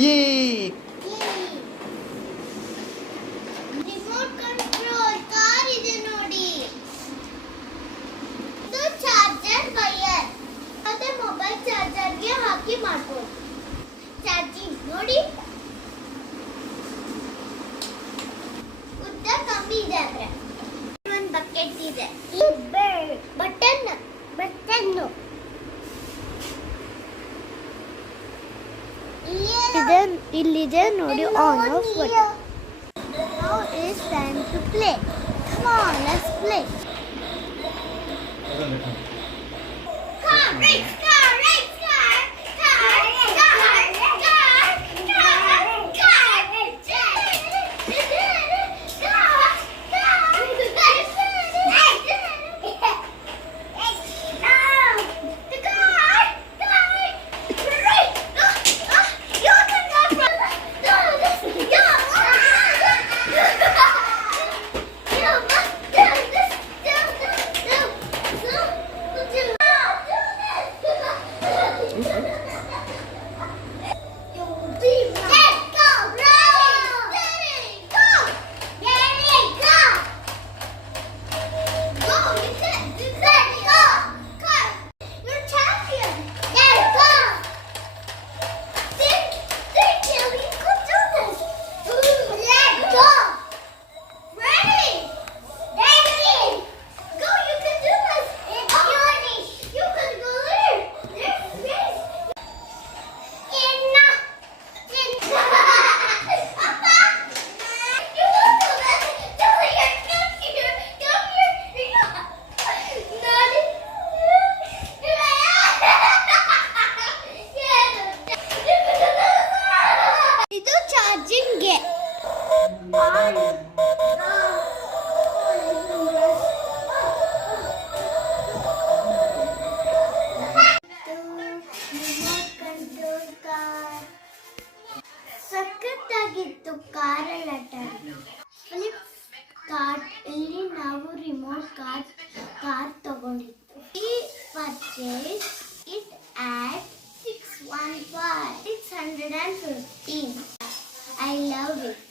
Yay! Remote control car ಇದೆ ನೋಡಿ. ಇದು ಚಾರ್ಜರ್ ವೈರ್. ಅದೇ ಮೊಬೈಲ್ ಚಾರ್ಜರ್ಗೆ ಹಾಕಿ ಮಾಡ್ಬೋದು. ಚಾರ್ಜಿಂಗ್ ನೋಡಿ. ಉದ್ದ ಕಮ್ಮಿ ಇದೆ ಅಂದ್ರೆ. ಒಂದು ಬಕೆಟ್ ಇದೆ. ಈ ಬಟನ್ ಇಲ್ಲಿದೆ ನೋಡಿ on off button. Now is time to play. Come on, let's play. Car, race, car, race, car, car, car, car, ಇದು ಚಾರ್ಜಿಂಗ್ಗೆ. ಸಖತ್ತಾಗಿತ್ತು ಕಾರಲ್ಲಿ ಆಟ. ಫ್ಲಿಪ್ಕಾರ್ಟ್ ಇಲ್ಲಿ ನಾವು ರಿಮೋಟ್ ಕಾರ್ ತಗೊಂಡಿದ್ದು. ಈ purchase it at 615 615. I love it.